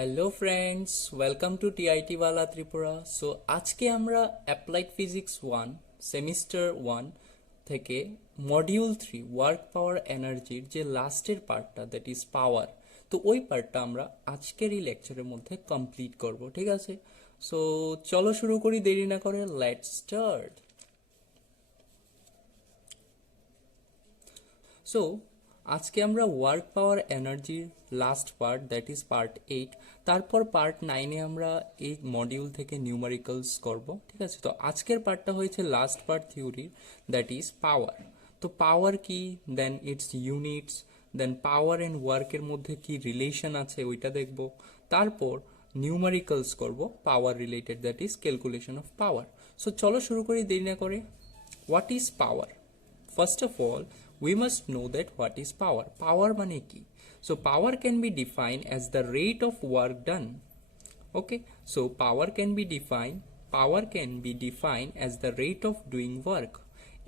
Hello friends, welcome to TIT ওয়ালা Tripura. So আজকে আমরা অ্যাপ্লাইড ফিজিক্স 1 সেমিস্টার 1 থেকে মডিউল 3 ওয়ার্ক পাওয়ার এনার্জির যে লাস্টের পার্টটা, দ্যাট ইজ পাওয়ার, তো ওই পার্টটা আমরা আজকের এই লেকচারের মধ্যে কমপ্লিট করব। ঠিক আছে, সো চলো শুরু করি, দেরি না করে লেটস স্টার্ট। সো আজকে আমরা ওয়ার্ক পাওয়ার এনার্জির last part, that is part 8, তারপর পার্ট 9-এ আমরা এই মডিউল থেকে নিউমারিক্যালস করব। ঠিক আছে, তো আজকের পার্টটা হয়েছে লাস্ট পার্ট থিওরির, দ্যাট ইজ পাওয়ার। তো পাওয়ার কি, then its units, then power and ওয়ার্কের মধ্যে কি রিলেশন আছে ওইটা দেখব। তারপর নিউমারিক্যালস করব পাওয়ার related, that is calculation of power. So চলো শুরু করি দেরি না করে। What is power? First of all, we must know that what is power. Power মানে কি? So power can be defined as the rate of work done. Okay, so power can be defined as the rate of doing work.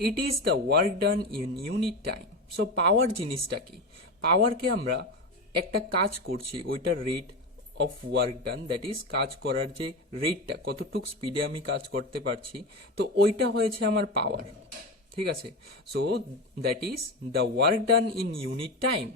It is the work done in unit time. So power জিনিসটা কি? Power কে আমরা একটা কাজ করছি ওইটার rate of work done, that is কাজ করার যে রেটটা, কতটুক স্পিডে আমি কাজ করতে পারছি, তো ওইটা হয়েছে আমার পাওয়ার। ঠিক আছে, so that is the work done in unit time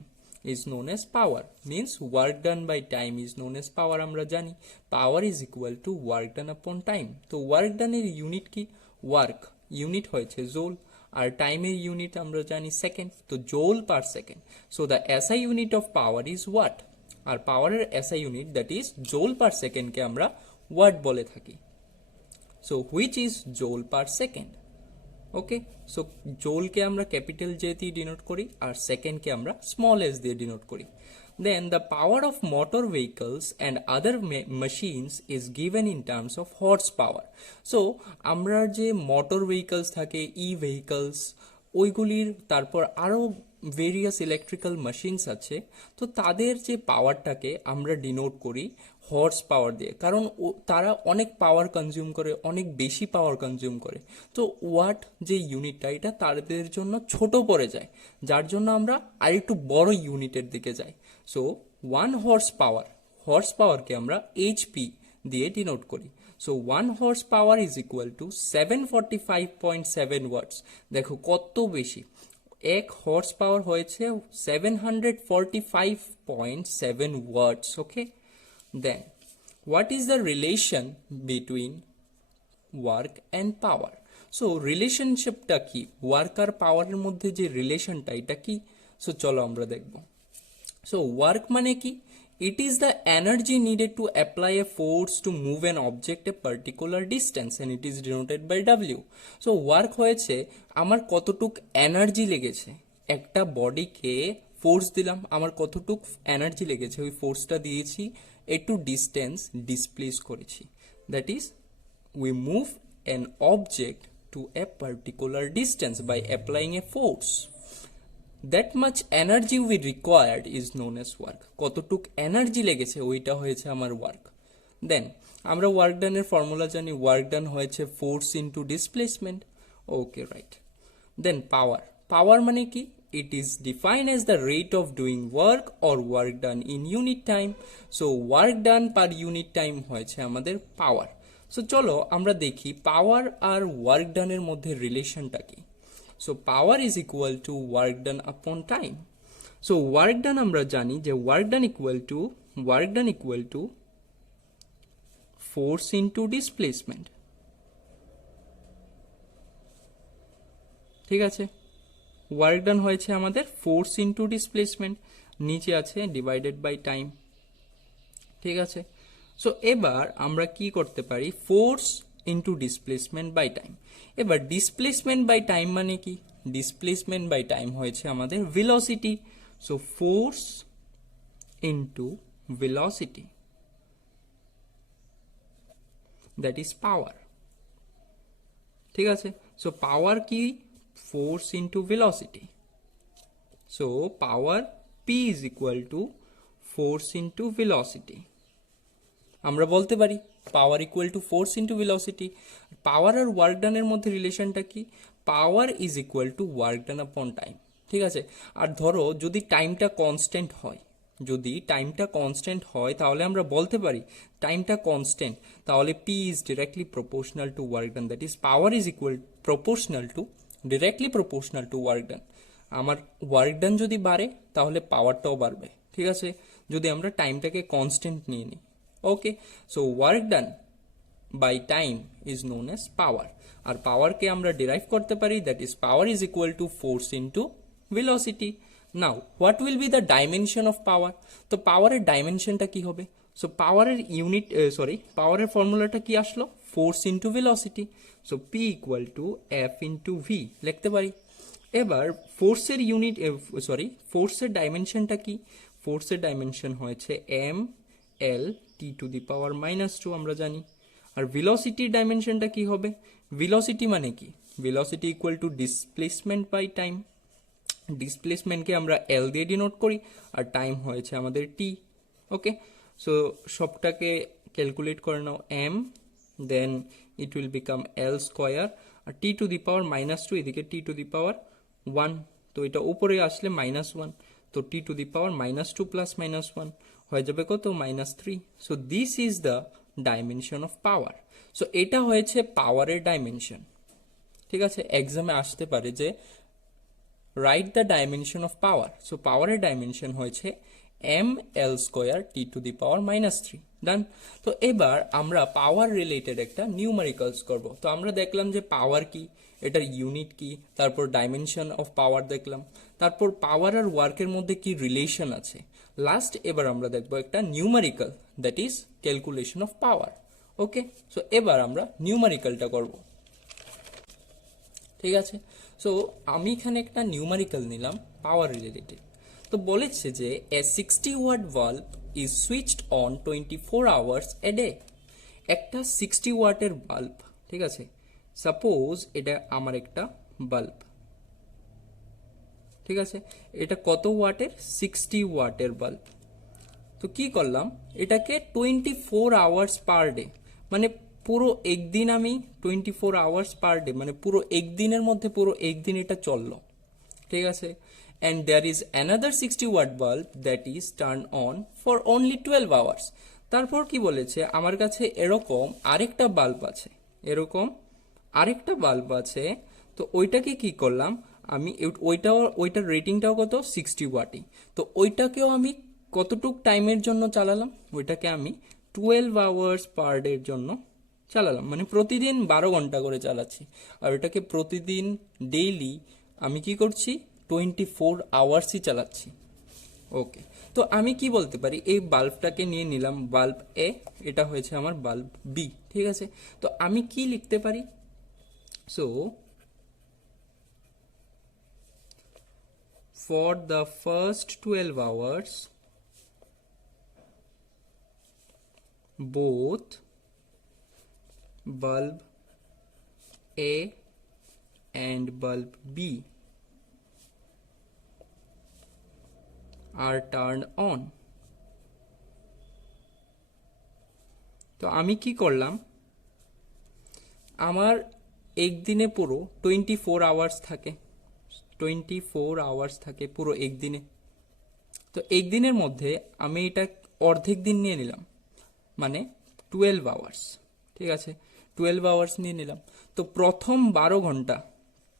is known as power, means work done by time is known as power. আমরা জানি power is equal to work done upon time. তো work ডানের unit কি? Work unit হয়েছে joule, আর টাইমের unit আমরা জানি সেকেন্ড, তো joule per second. So the SI unit of power is watt, আর পাওয়ারের SI unit that is joule পার সেকেন্ডকে আমরা ওয়াট বলে থাকি। So which is joule per second? Okay, so জোলকে আমরা ক্যাপিটাল জে দিয়ে ডিনোট করি, আর সেকেন্ডকে আমরা স্মল এস দিয়ে ডিনোট করি। Then the power of motor vehicles and other machines is given in terms of horse power. So আমরা যে motor vehicles থাকে, ই ভেহিকলস, ওইগুলির, তারপর আরও ভেরিয়াস ইলেকট্রিক্যাল মেশিনস আছে, তো তাদের যে পাওয়ারটাকে আমরা ডিনোট করি হর্স পাওয়ার দিয়ে, কারণ তারা অনেক পাওয়ার কনজিউম করে, অনেক বেশি পাওয়ার কনজিউম করে। তো ওয়াট যে ইউনিটটা, এটা তাদের জন্য ছোট পড়ে যায়, যার জন্য আমরা আরেকটু বড় ইউনিটের দিকে যাই। সো ওয়ান হর্স পাওয়ারকে আমরা এইচপি দিয়ে ডিনোট করি। So 1 horse power is equal to 745.7 watts. দেখো কত বেশি, এক হর্স পাওয়ার হয়েছে 745.7 watts. Okay, then what is the relation between work and power? So রিলেশনশিপটা কি, ওয়ার্ক আর পাওয়ারের মধ্যে যে রিলেশনটা, এটা কি? সো চলো আমরা দেখব। সো ওয়ার্ক মানে কি? It is the energy needed to apply a force to move an object a particular distance and it is denoted by W. So work হয়েছে আমার কতটুক এনার্জি লেগেছে, একটা বডিকে ফোর্স দিলাম, আমার কতটুক এনার্জি লেগেছে, ওই ফোর্সটা দিয়েছি, একটু ডিস্টেন্স ডিসপ্লেস করেছি, that is we move an object to a particular distance by applying a force. That much energy we required is known as work. কতটুক এনার্জি লেগেছে ওইটা হয়েছে আমার ওয়ার্ক। দেন আমরা ওয়ার্ক ডানের ফর্মুলা জানি, ওয়ার্ক ডান হয়েছে force into displacement. ওকে, right. দেন পাওয়ার মানে কি? It is defined as the rate of doing work or work done in unit time. So work done per unit time হয়েছে আমাদের পাওয়ার। সো চলো আমরা দেখি পাওয়ার আর ওয়ার্ক ডানের মধ্যে রিলেশনটা কি। So power is equal to work done upon time. So work done আমরা জানি যে work done equal to force into displacement. ঠিক আছে, work done হয়েছে আমাদের force into displacement, নিচে আছে divided by time. ঠিক আছে, সো এবার আমরা কি করতে পারি, force into displacement by time. এবার ডিসপ্লেসমেন্ট বাই টাইম মানে কি? ডিসপ্লেসমেন্ট বাই টাইম হয়েছে আমাদের velocity. So force into velocity, that is power. ঠিক আছে, সো পাওয়ার কি? Force into velocity. So power P is equal to force into velocity. আমরা বলতে পারি power equal to force into velocity. Power আর work ডানের মধ্যে রিলেশনটা কি? Power is equal to work done upon time. ঠিক আছে, আর ধরো যদি টাইমটা কনস্ট্যান্ট হয়, যদি টাইমটা কনস্ট্যান্ট হয় তাহলে আমরা বলতে পারি টাইমটা কনস্ট্যান্ট, তাহলে P is directly proportional to work done, that is power is equal proportional to, directly proportional to work ডান। আমার ওয়ার্ক ডান যদি বাড়ে তাহলে পাওয়ারটাও বাড়বে, ঠিক আছে, যদি আমরা টাইমটাকে কনস্ট্যান্ট নিয়ে নিই। Okay, so work done by time is known as power. আর পাওয়ারকে আমরা ডিরাইভ করতে পারি, that is power is equal to force into velocity. Now what will be the dimension of power? তো পাওয়ারের ডাইমেনশনটা কি হবে? সো পাওয়ারের ইউনিট পাওয়ারের ফর্মুলাটা কি আসলো? Force into velocity. So P equal to F into V লিখতে পারি। এবার ফোর্সের ফোর্সের ডাইমেনশনটা কি? ফোর্সের ডাইমেনশন হয়েছে M L T to the power -2 আমরা জানি। আর ভেলোসিটির ডাইমেনশনটা কি হবে? ভেলোসিটি মানে কি? Velocity equal to displacement by time. ডিসপ্লেসমেন্টকে আমরা এল দিয়ে ডিনোট করি, আর টাইম হয়েছে আমাদের টি। ওকে, সো সবটাকে ক্যালকুলেট করে নাও, M then it will become L square, আর টি টু দি পাওয়ার -2, এদিকে টি টু দি পাওয়ার 1, তো এটা উপরে আসলে -1, তো টি টু দি পাওয়ার -2 প্লাস -1 হয়ে যাবে কত? -3। So this is the dimension of power. So এটা হয়েছে পাওয়ারের ডাইমেনশন, ঠিক আছে। এক্সামে আসতে পারে যে write the dimension of power. So পাওয়ারের ডাইমেনশন হয়েছে M L square T to the power -3। Done. তো এবার আমরা পাওয়ার রিলেটেড একটা নিউমারিক্যালস করব। তো আমরা দেখলাম যে পাওয়ার কি, এটার ইউনিট কি, তারপর ডাইমেনশন অফ পাওয়ার দেখলাম, তারপর পাওয়ার আর ওয়ার্কের মধ্যে কি রিলেশন আছে। লাস্ট এবার আমরা দেখবো একটা numerical, that is calculation of power. Okay, so এবার আমরা নিউমারিক্যালটা করব, ঠিক আছে। সো আমি এখানে একটা নিউমারিক্যাল নিলাম পাওয়ার রিলেটেড। তো বলেছে যে a 60 watt bulb is switched on 24 hours a day. একটা 60 ওয়াটের বাল্ব, ঠিক আছে, সাপোজ এটা আমার একটা বাল্ব, ঠিক আছে, এটা কত ওয়াটের? 60 ওয়াটের বাল্ব। তো কি করলাম, এটাকে 24 আওয়ার্স পার ডে, মানে পুরো একদিন আমি 24 আওয়ার্স পার ডে, মানে পুরো একদিনের মধ্যে পুরো একদিন এটা চললো, ঠিক আছে। And there is another 60 watt bulb that is turn on for only 12 hours. তারপর কি বলেছে, আমার কাছে এরকম আরেকটা বাল্ব আছে, এরকম আরেকটা বাল্ব আছে। তো ওইটাকে কি করলাম আমি, ওইটার রেটিংটাও কত? 60 ওয়াটই। তো ওইটাকেও আমি কতটুক টাইমের জন্য চালালাম? ওইটাকে আমি 12 আওয়ার্স পার ডের জন্য চালালাম, মানে প্রতিদিন 12 ঘন্টা করে চালাচ্ছি। আর ওইটাকে প্রতিদিন ডেইলি আমি কি করছি? 24 আওয়ার্সই চালাচ্ছি। ওকে, তো আমি কি বলতে পারি, এই বাল্বটাকে নিয়ে নিলাম বাল্ব এ, এটা হয়েছে আমার বাল্ব বি, ঠিক আছে। তো আমি কি লিখতে পারি? So for the first 12 hours both bulb A and bulb B are turned on। তো আমি কি করলাম, আমার একদিনে পুরো 24 আওয়ার্স থাকে, 24 আওয়ার্স থাকে পুরো একদিনে। তো একদিনের মধ্যে আমি এটা অর্ধেক দিন নিয়ে নিলাম, মানে 12 আওয়ার্স, ঠিক আছে, 12 আওয়ার্স নিয়ে নিলাম। তো প্রথম 12 ঘন্টা,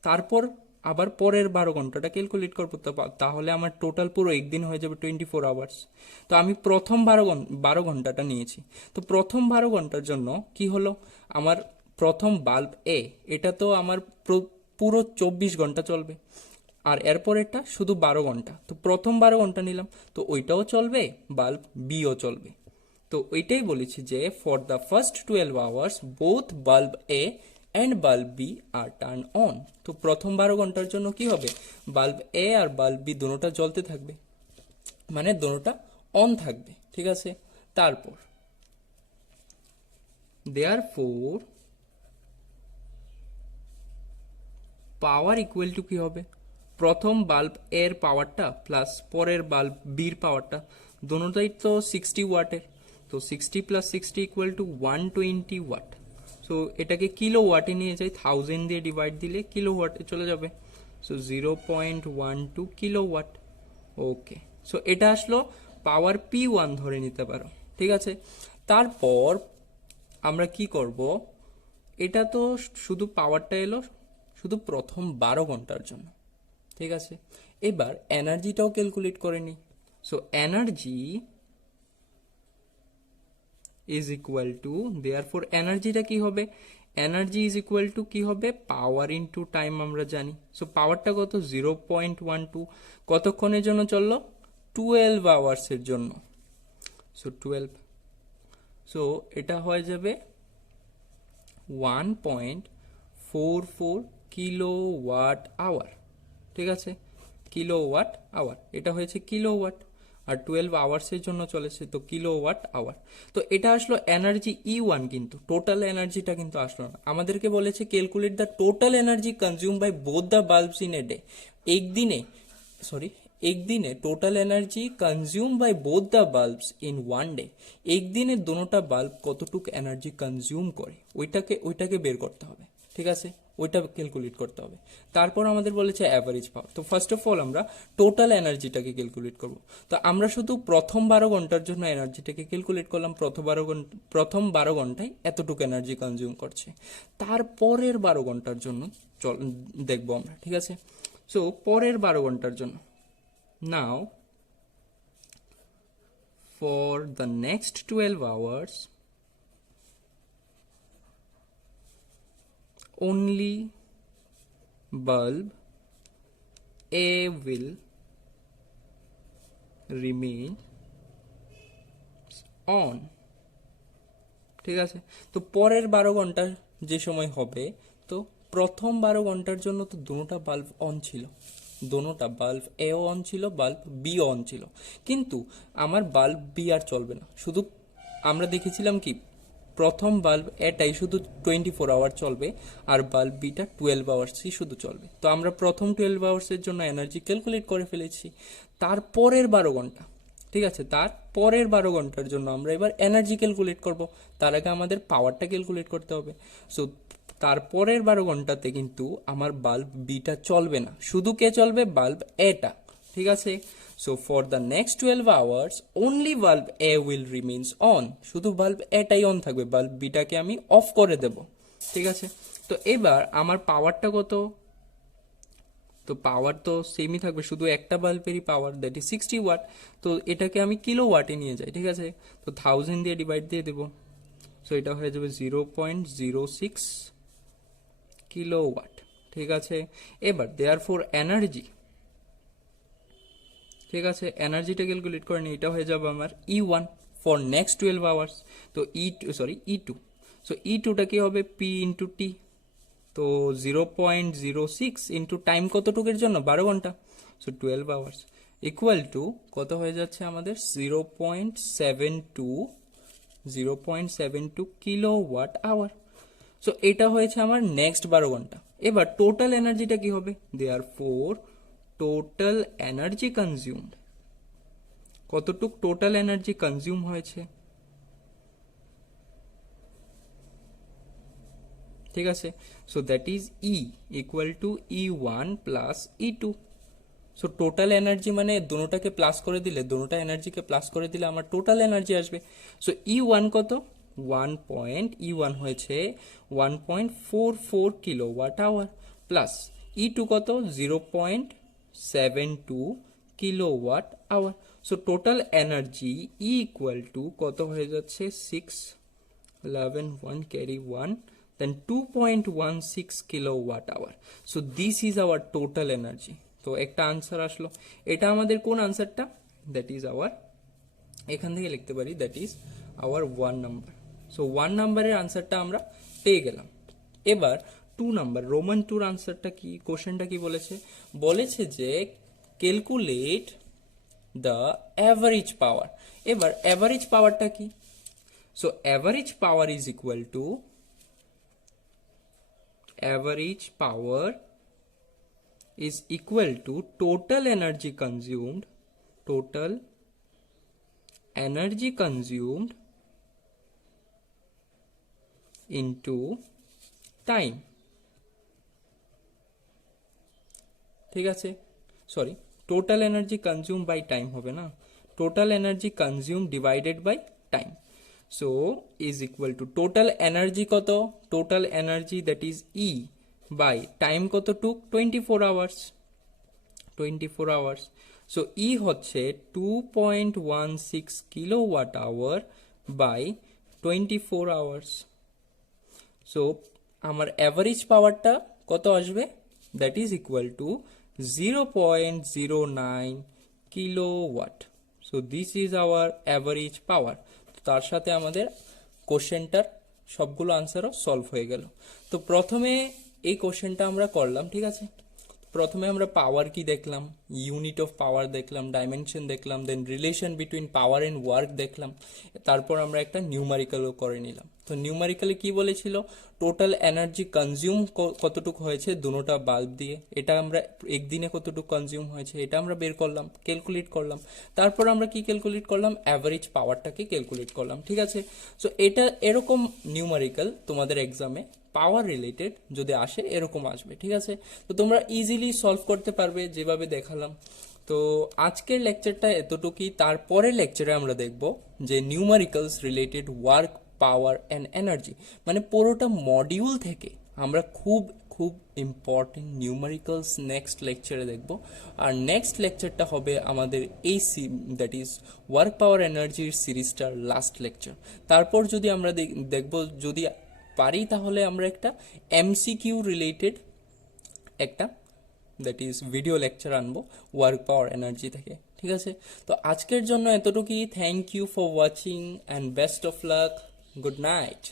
তারপর আবার পরের 12 ঘন্টাটা ক্যালকুলেট করবো, তাহলে আমার টোটাল পুরো একদিন হয়ে যাবে 24 আওয়ার্স। তো আমি প্রথম 12 ঘন্টাটা নিয়েছি। তো প্রথম 12 ঘন্টার জন্য কি হলো, আমার প্রথম বাল্ব এ, এটা তো আমার পুরো 24 ঘন্টা চলবে, আর এরপর এটা শুধু 12 ঘন্টা। তো প্রথম 12 ঘন্টা নিলাম, তো ওইটাও চলবে, বাল্ব বিও চলবে। তো ওইটাই বলেছি যে for the first 12 hours both bulb A and bulb B are turn on. তো প্রথম 12 ঘন্টার জন্য কি হবে, বাল্ব এ আর বাল্ব বি দুটোটা জ্বলতে থাকবে, মানে দুটোটা অন থাকবে, ঠিক আছে। তারপর দেয়ারফোর পাওয়ার ইকুয়াল টু কি হবে, প্রথম বাল্ব এর পাওয়ারটা প্লাস পরের বাল্ব বির পাওয়ারটা, দুটোটাই তো 60 ওয়াটের। তো 60 plus 60 equal to 120 watt. So এটাকে কিলো ওয়াটে নিয়ে যাই, 1000 দিয়ে ডিভাইড দিলে কিলো ওয়াটে চলে যাবে। So 0.12 kilowatt. Okay, so এটা আসলো পাওয়ার P1 ধরে নিতে পারো, ঠিক আছে। তারপর আমরা কি করব, এটা তো শুধু পাওয়ারটা এলো শুধু প্রথম 12 ঘন্টার জন্য, ঠিক আছে। এবার এনার্জিটাও ক্যালকুলেট করে নিই। So energy is equal two, therefore এনার্জিটা কি হবে, এনার্জি ইজ ইকুয়াল টু কি হবে, পাওয়ার ইনটু টাইম আমরা জানি। সো পাওয়ারটা কত, 0.12, কতক্ষণের জন্য চললো, 12 আওয়ার্সের জন্য। সো 12, সো এটা হয়ে যাবে 1.44 কিলোওয়াট আওয়ার, ঠিক আছে, কিলোওয়াট আওয়ার, এটা হয়েছে কিলোওয়াট, আর 12 আওয়ার্সের জন্য চলেছে তো কিলোওয়াট আওয়ার। তো এটা আসলো এনার্জি E1, কিন্তু টোটাল এনার্জিটা কিন্তু আসলো না। আমাদেরকে বলেছে calculate the total energy consume by both the bulbs in a day, একদিনে, সরি, একদিনে total energy consume by both the bulbs in one day, একদিনে দোনোটা বাল্ব কতটুক এনার্জি কনজিউম করে ওইটাকে বের করতে হবে, ঠিক আছে, ওইটা ক্যালকুলেট করতে হবে। তারপর আমাদের বলেছে অ্যাভারেজ পাওয়ার। তো ফার্স্ট অফ অল আমরা টোটাল এনার্জিটাকে ক্যালকুলেট করব। তো আমরা শুধু প্রথম 12 ঘন্টার জন্য এনার্জিটাকে ক্যালকুলেট করলাম, প্রথম 12 ঘন্টায় এতটুকু এনার্জি কনজিউম করছে। তারপরের 12 ঘন্টার জন্য দেখবো আমরা, ঠিক আছে। সো পরের 12 ঘন্টার জন্য, নাও for the next 12 hours only bulb A will remain on, ঠিক আছে। তো পরের 12 ঘন্টার যে সময় হবে, তো প্রথম 12 ঘন্টার জন্য তো দুটোটা বাল্ব অন ছিল, দোনোটা বাল্ব এও অন ছিল, বাল্ব বি অন ছিল, কিন্তু আমার বাল্ব বি আর চলবে না। শুধু আমরা দেখেছিলাম কি, প্রথম বাল্ব এটাই শুধু 24 আওয়ার চলবে, আর বাল্ব বিটা 12 আওয়ার্সই শুধু চলবে। তো আমরা প্রথম 12 আওয়ার্সের জন্য এনার্জি ক্যালকুলেট করে ফেলেছি। তারপরের 12 ঘন্টা, ঠিক আছে, তার পরের 12 ঘন্টার জন্য আমরা এবার এনার্জি ক্যালকুলেট করব। তার আগে আমাদের পাওয়ারটা ক্যালকুলেট করতে হবে। সো তারপরের 12 ঘন্টাতে কিন্তু আমার বাল্ব বিটা চলবে না, শুধু কে চলবে, বাল্ব এটা, ঠিক আছে। So for the next 12 hours only bulb A will remains on, শুধু বাল্ব এটাই অন থাকবে, বাল্ব বিটাকে আমি অফ করে দেব, ঠিক আছে। তো এবার আমার পাওয়ারটা কত, তো পাওয়ার তো সেমই থাকবে, শুধু একটা বাল্বেরই পাওয়ার, দ্যাট ইজ 60 ওয়াট। তো এটাকে আমি কিলো ওয়াটে নিয়ে যাই, ঠিক আছে। তো 1000 দিয়ে ডিভাইড দিয়ে দেবো, সো এটা হয়ে যাবে 0.06 কিলোওয়াট, ঠিক আছে। এবার দেয়ার ফর এনার্জি, ঠিক আছে, এনার্জিটা ক্যালকুলেট করে নিই, এটা হয়ে যাবে আমার E1 ফর নেক্সট 12 আওয়ার্স। তো E2, সো E2টা কি হবে, পি ইন্টু টি। তো 0.06 ইন্টু টাইম কতটুকের জন্য, 12 ঘন্টা, সো 12 আওয়ার্স ইকুয়াল টু কত হয়ে যাচ্ছে আমাদের, 0.72 কিলোওয়াট আওয়ার। সো এটা হয়েছে আমার নেক্সট 12 ঘন্টা। এবার টোটাল এনার্জিটা কি হবে, দেয়ার ফোর টোটাল এনার্জি কনজিউমড, কতটুক টোটাল এনার্জি কনজিউম হয়েছে, ঠিক আছে। So that is E equal two E1 plus E2। So total energy মানে দুটোটাকে প্লাস করে দিলে, দুটোটা এনার্জিকে প্লাস করে দিলে আমার টোটাল এনার্জি আসবে। সো E1 কত, E1 হয়েছে 1.44 কিলোওয়াট আওয়ার, প্লাস E2 কত, 0.72 kilowatt hour. So total energy E equal to কত হয়ে যাচ্ছে, 611, 1 carry 1, then 2.16 kilowatt hour. So this is our total energy. তো একটা আনসার আসলো, এটা আমাদের কোন আনসারটা, দ্যাট ইজ আওয়ার, এখান থেকে লিখতে পারি that is our 1 number. So 1 নাম্বারের আনসারটা আমরা পেয়ে গেলাম। এবার 2 নাম্বার, রোমান 2 আনসারটা কি, কোশ্চেনটা কি বলেছে, বলেছে যে ক্যালকুলেট দ্য অ্যাভারেজ পাওয়ার। এবার অ্যাভারেজ পাওয়ারটা কি, so average power is equal to total energy consumed into time, ঠিক আছে, sorry, total energy consume by time হবে না, total energy consume divided by time, so is equal to total energy কত, total energy that is E by time কতটুক 24 hours, 24 hours. So E হচ্ছে 2.16 kilowatt hour by 24 hours. So আমার average পাওয়ারটা কত আসবে, that is equal to 0.09 kilowatt. So this is our average power. তার সাথে আমাদের কোশ্চেনটার সবগুলো আনসারও সলভ হয়ে গেল। তো প্রথমে এই কোশ্চেনটা আমরা করলাম, ঠিক আছে। প্রথমে আমরা পাওয়ার কি দেখলাম, ইউনিট অফ পাওয়ার দেখলাম, ডাইমেনশন দেখলাম, then relation between power and work দেখলাম, তারপর আমরা একটা নিউমারিক্যালও করে নিলাম। তো নিউমারিক্যালে কি বলেছিল, টোটাল এনার্জি কনজিউম কতটুকু হয়েছে দুটোটা বাল্ব দিয়ে, এটা আমরা একদিনে কতটুকু কনজিউম হয়েছে এটা আমরা বের করলাম, ক্যালকুলেট করলাম। তারপর আমরা কি ক্যালকুলেট করলাম, অ্যাভারেজ পাওয়ারটাকে ক্যালকুলেট করলাম, ঠিক আছে। সো এটা এরকম নিউমারিক্যাল তোমাদের এক্সামে পাওয়ার রিলেটেড যদি আসে এরকম আসবে, ঠিক আছে। তো তোমরা ইজিলি সলভ করতে পারবে যেভাবে দেখালাম। তো আজকের লেকচারটা এতটুকুই। তারপরের লেকচারে আমরা দেখব যে numericals related work, power and energy, মানে পুরোটা মডিউল থেকে আমরা খুব খুব ইম্পর্টেন্ট নিউমারিক্যালস নেক্সট লেকচারে দেখব। আর নেক্সট লেকচারটা হবে আমাদের এই দ্যাট ইজ ওয়ার্ক পাওয়ার এনার্জির সিরিজটার লাস্ট লেকচার। তারপর যদি আমরা দেখব, যদি পারি তাহলে আমরা একটা এমসিকিউ রিলেটেড একটা দ্যাট ইজ ভিডিও লেকচার আনবো ওয়ার্ক পাওয়ার এনার্জি থেকে, ঠিক আছে। তো আজকের জন্য এতটুকুই। Thank you for watching and best of luck, good night.